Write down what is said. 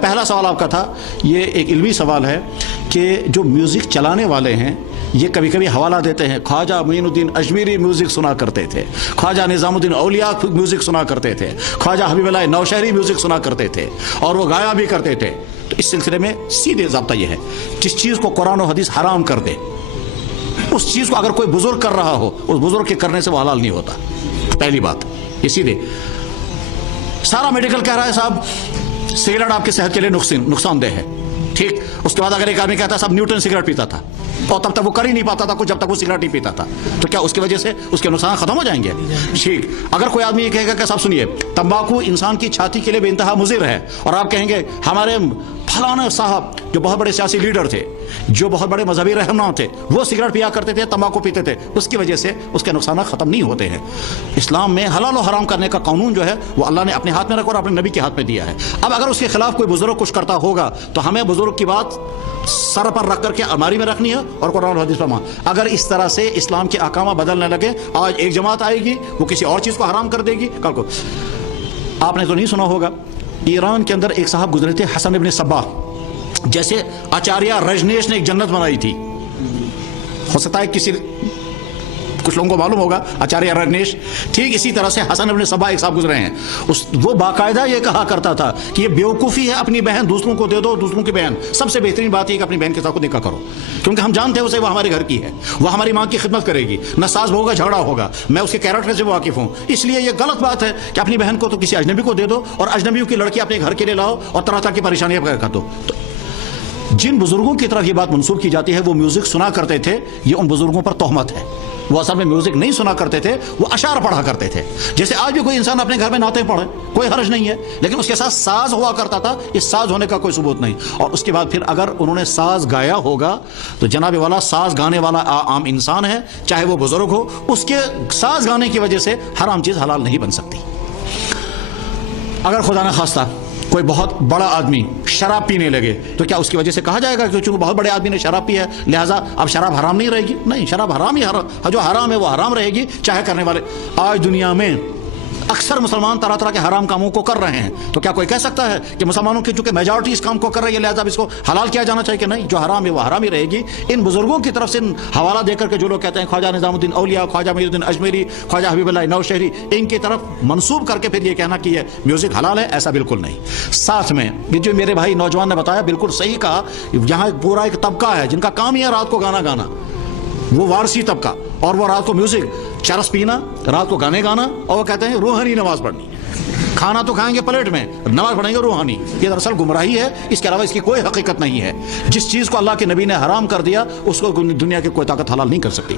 پہلا سوال آپ کا تھا، یہ ایک علمی سوال ہے کہ جو میوزک چلانے والے ہیں یہ کبھی کبھی حوالہ دیتے ہیں خواجہ معین الدین اجمیری میوزک سنا کرتے تھے، خواجہ نظام الدین اولیاء میوزک سنا کرتے تھے، خواجہ حبیب اللہ نوشہری میوزک سنا کرتے تھے اور وہ گایا بھی کرتے تھے۔ تو اس سلسلے میں سیدھے ضابطہ یہ ہے، جس چیز کو قرآن و حدیث حرام کر دے اس چیز کو اگر کوئی بزرگ کر رہا ہو اس بزرگ کے کرنے سے وہ حلال نہیں ہوتا۔ پہلی بات یہ سیدھے سارا میڈیکل کہہ رہا ہے صاحب سگریٹ آپ کی صحت کے لیے نقصان دہ ہے، ٹھیک۔ اس کے بعد اگر ایک آدمی کہتا ہے صاحب نیوٹن سگریٹ پیتا تھا اور تب تک وہ کر ہی نہیں پاتا تھا کچھ جب تک وہ سگریٹ نہیں پیتا تھا، تو کیا اس کی وجہ سے اس کے نقصان ختم ہو جائیں گے؟ ٹھیک۔ اگر کوئی آدمی یہ کہے گا کہ صاحب سنیے تمباکو انسان کی چھاتی کے لیے بے انتہا مضر ہے، اور آپ کہیں گے ہمارے فلانا صاحب جو بہت بڑے سیاسی لیڈر تھے، جو بہت بڑے مذہبی رہنما تھے، وہ سگریٹ پیا کرتے تھے، تمباکو پیتے تھے، اس کی وجہ سے اس کے نقصانات ختم نہیں ہوتے ہیں۔ اسلام میں حلال و حرام کرنے کا قانون جو ہے وہ اللہ نے اپنے ہاتھ میں رکھا اور اپنے نبی کے ہاتھ میں دیا ہے۔ اب اگر اس کے خلاف کوئی بزرگ کچھ کرتا ہوگا تو ہمیں بزرگ کی بات سر پر رکھ کر کے الماری میں رکھنی ہے اور قرآن و حدیث پر مان۔ اگر اس طرح سے اسلام کے احکام بدلنے لگے، آج ایک جماعت آئے گی وہ کسی اور چیز کو حرام کر دے گی، کل کو آپ نے تو نہیں سنا ہوگا ایران کے اندر ایک صاحب گزرے تھے حسن ابن صباح، جیسے آچاریہ رجنیش نے ایک جنت بنائی تھی، ہو سکتا ہے کچھ لوگوں کو معلوم ہوگا آچاریہ رجنیش، ٹھیک اسی طرح سے حسن ابن صباح ایک صاحب گزرے ہیں، وہ باقاعدہ یہ کہا کرتا تھا کہ یہ بیوقوفی ہے اپنی بہن دوسروں کو دے دو، دوسروں کی بہن سب سے بہترین بات یہ کہ اپنی بہن کے ساتھ نکاح کرو، کیونکہ ہم جانتے ہیں اسے وہ ہمارے گھر کی ہے، وہ ہماری ماں کی خدمت کرے گی، نہ ساز ہوگا جھگڑا ہوگا، میں اس کے کیریکٹر سے واقف ہوں، اس لیے یہ غلط بات ہے کہ اپنی بہن کو تو کسی اجنبی کو دے دو اور اجنبیوں کی لڑکی اپنے گھر کے لیے لاؤ اور طرح طرح کی پریشانیاں پیدا کر دو۔ جن بزرگوں کی طرف یہ بات منسوب کی جاتی ہے وہ میوزک سنا کرتے تھے، یہ ان بزرگوں پر تہمت ہے۔ وہ اصل میں میوزک نہیں سنا کرتے تھے، وہ اشعار پڑھا کرتے تھے، جیسے آج بھی کوئی انسان اپنے گھر میں نعتیں پڑھے کوئی حرج نہیں ہے، لیکن اس کے ساتھ ساز ہوا کرتا تھا، اس ساز ہونے کا کوئی ثبوت نہیں۔ اور اس کے بعد پھر اگر انہوں نے ساز گایا ہوگا تو جناب والا ساز گانے والا عام انسان ہے، چاہے وہ بزرگ ہو، اس کے ساز گانے کی وجہ سے حرام چیز حلال نہیں بن سکتی۔ اگر خدا نہ خواستہ کوئی بہت بڑا آدمی شراب پینے لگے تو کیا اس کی وجہ سے کہا جائے گا کہ چونکہ بہت بڑے آدمی نے شراب پی ہے لہٰذا اب شراب حرام نہیں رہے گی؟ نہیں، شراب حرام ہی حرام، جو حرام ہے وہ حرام رہے گی، چاہے کرنے والے۔ آج دنیا میں اکثر مسلمان طرح طرح کے حرام کاموں کو کر رہے ہیں، تو کیا کوئی کہہ سکتا ہے کہ مسلمانوں کی چونکہ میجورٹی اس کام کو کر رہی ہے لہٰذا اس کو حلال کیا جانا چاہیے؟ کہ نہیں، جو حرام ہے وہ حرام ہی رہے گی۔ ان بزرگوں کی طرف سے حوالہ دے کر کے جو لوگ کہتے ہیں خواجہ نظام الدین اولیاء، خواجہ معین الدین اجمیری، خواجہ حبیب اللہ نوشہری، ان کی طرف منسوب کر کے پھر یہ کہنا کہ یہ میوزک حلال ہے، ایسا بالکل نہیں۔ ساتھ میں یہ جو میرے بھائی نوجوان نے بتایا بالکل صحیح کہا، یہاں پورا ایک طبقہ ہے جن کا کام ہی ہے رات کو گانا گانا، وہ وارسی طبقہ، اور وہ رات کو میوزک چرس پینا، رات کو گانے گانا، اور وہ کہتے ہیں روحانی نماز پڑھنی، کھانا تو کھائیں گے پلیٹ میں، نماز پڑھیں گے روحانی۔ یہ دراصل گمراہی ہے، اس کے علاوہ اس کی کوئی حقیقت نہیں ہے۔ جس چیز کو اللہ کے نبی نے حرام کر دیا اس کو دنیا کی کوئی طاقت حلال نہیں کر سکتی۔